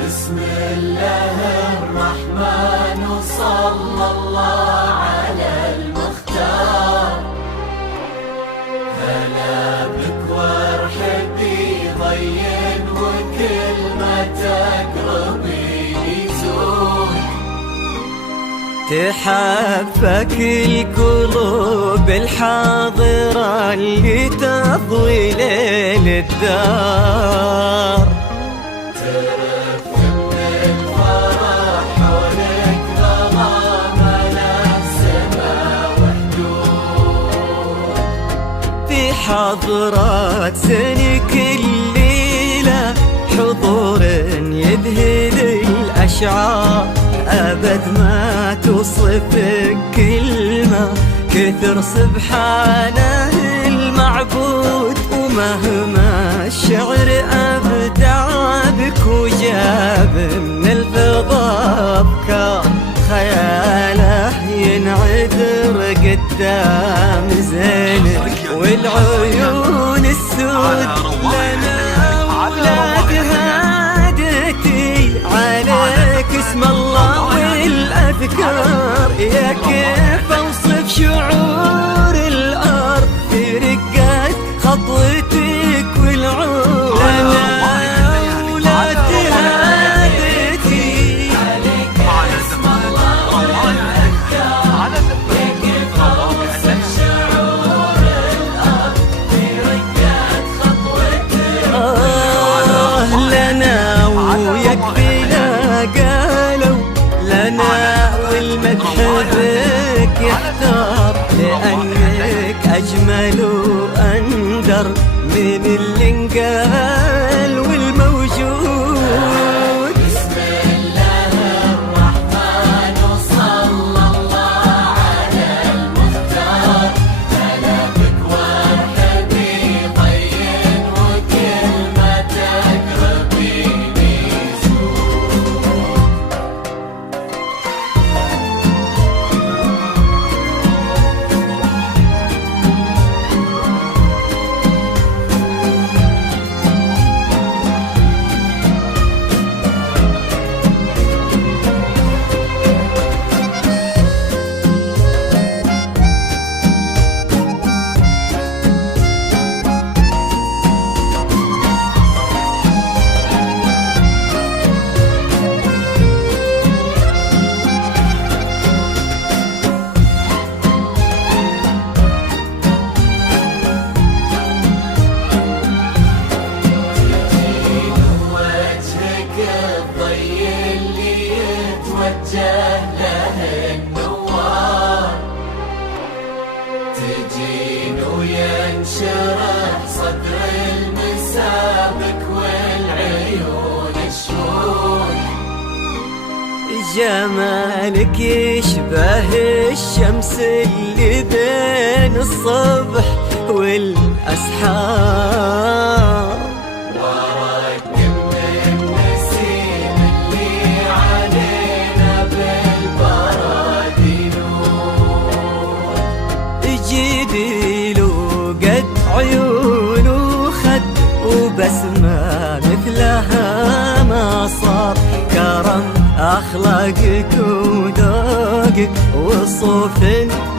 بسم الله الرحمن وصلى الله على المختار. هلا بك وارحبي ضين وكل ما تقربي يزول. تحفك القلوب الحاضرة اللي تضوي ليل الدار. حضرات سنك الليلة حضور يذهل الأشعار. أبد ما توصفك كلمة كثر سبحانه المعبود. ومهما الشعر أبدع بك وجاب من الفضاء أفكار، خياله ينعذر قدام زينك والعيون السود. لنا أولاد هادتي عليك اسم الله والأذكار. يا كيف أوصف شعور الأرض في رقات خطوتك والعود. لنا أولاد هادتي عليك اسم الله والأذكار. يا كيف أوصف شعور الأرض في رقات خطوتك. لنا ويكفي لا قالوا لنا والمدح بك يحتار. لأنك أجمل وأندر من اللي انقال والموجود. بسم الله الرحمن وصلى الله على المختار. هلا بك وارحبي ضين وكل ما تقربي يزول. تجين وينشرح صدر المسابك والعيون الشهود. جمالك يشبه الشمس اللي بين الصبح والأسحار. ورقم النسيم اللي علينا بالبرار. أخلاقك وذوقك وصوف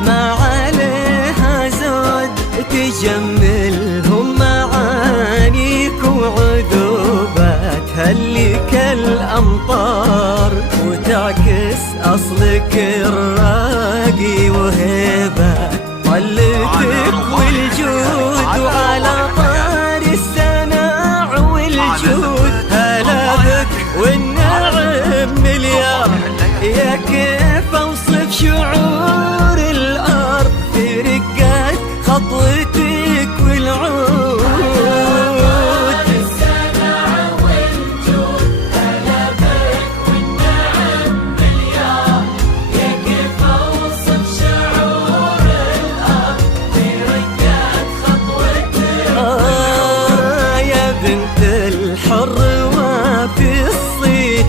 ما عليها زود، تجملهم معانيك وعذوباتها اللي كالأمطار، وتعكس أصلك الراقي وهيبة طلتك والجود، وعلى طار السناع والجود هلا بك والنعم مليار. يا كيف أوصف شعور الأرض في رقات خطوتك والعود،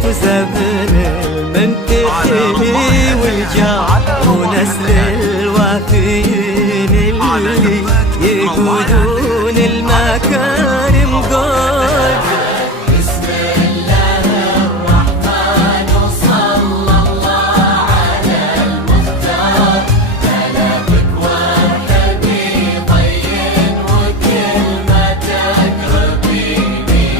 وزمن المنتخلي والجار ونسل الوافيين اللي يقودون المكارم قد. بسم الله الرحمن وصلى الله على المختار، كلامك وارحبي ضين وكلمتك ربيني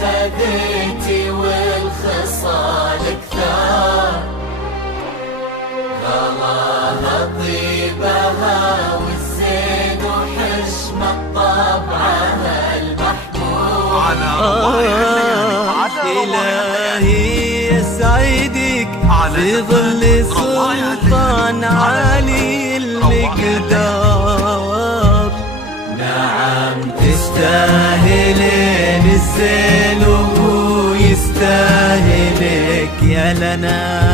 خذيتي والخصال كثار، غلاها طيبها والزين وحشمة طبعها المحمود. إلهي يسعدك في ظل سلطان عالي المقدار، نعم تستاهلين الزين وهو يستاهلك يا لنا.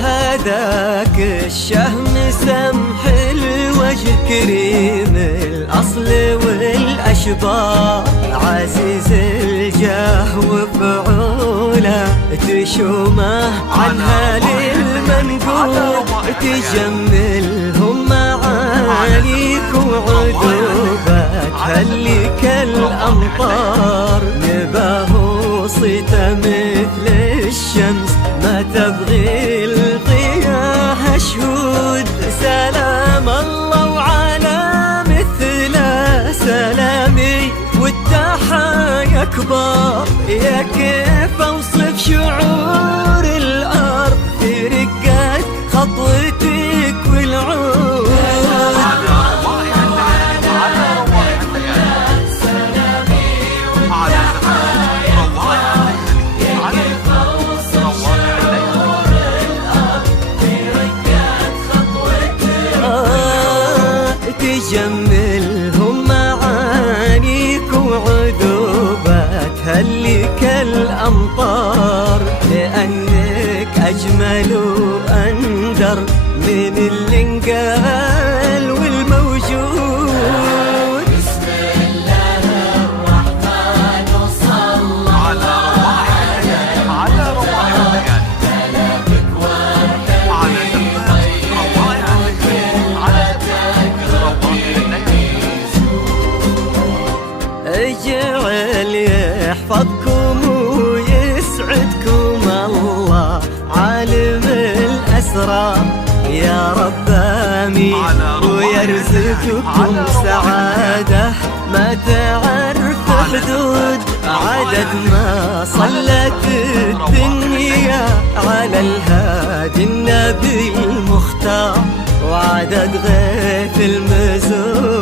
هداك الشهم سمح الوجه كريم الأصل والأشبار، عزيز الجاه وفعوله تشومه عنها للمنقول، تجملهم معانيك وعذوباتها اللي كالأمطار، نباه صيته مثل الشمس ما تبغي الضياها شهود. سلام الله وعلى مثله سلامي والتحايا كبار، يا كيف أوصف شعور الأرض في رقات خطوتك والعود. تجملهم معانيك وعذوباتها اللي كالأمطار، لأنك أجمل وأندر من اللي انقال والموجود. بسم الله الرحمن وصلى الله على المختار، كلامك وارحبي ضين وكلمتك ربيني اجعل يحفظكم ويسعدكم الله عالم الأسرار، يا رب آمين ويرزقكم سعادة ما تعرف حدود، عدد ما صلت الدنيا على الهادي النبي المختار، وعدد غيث المزود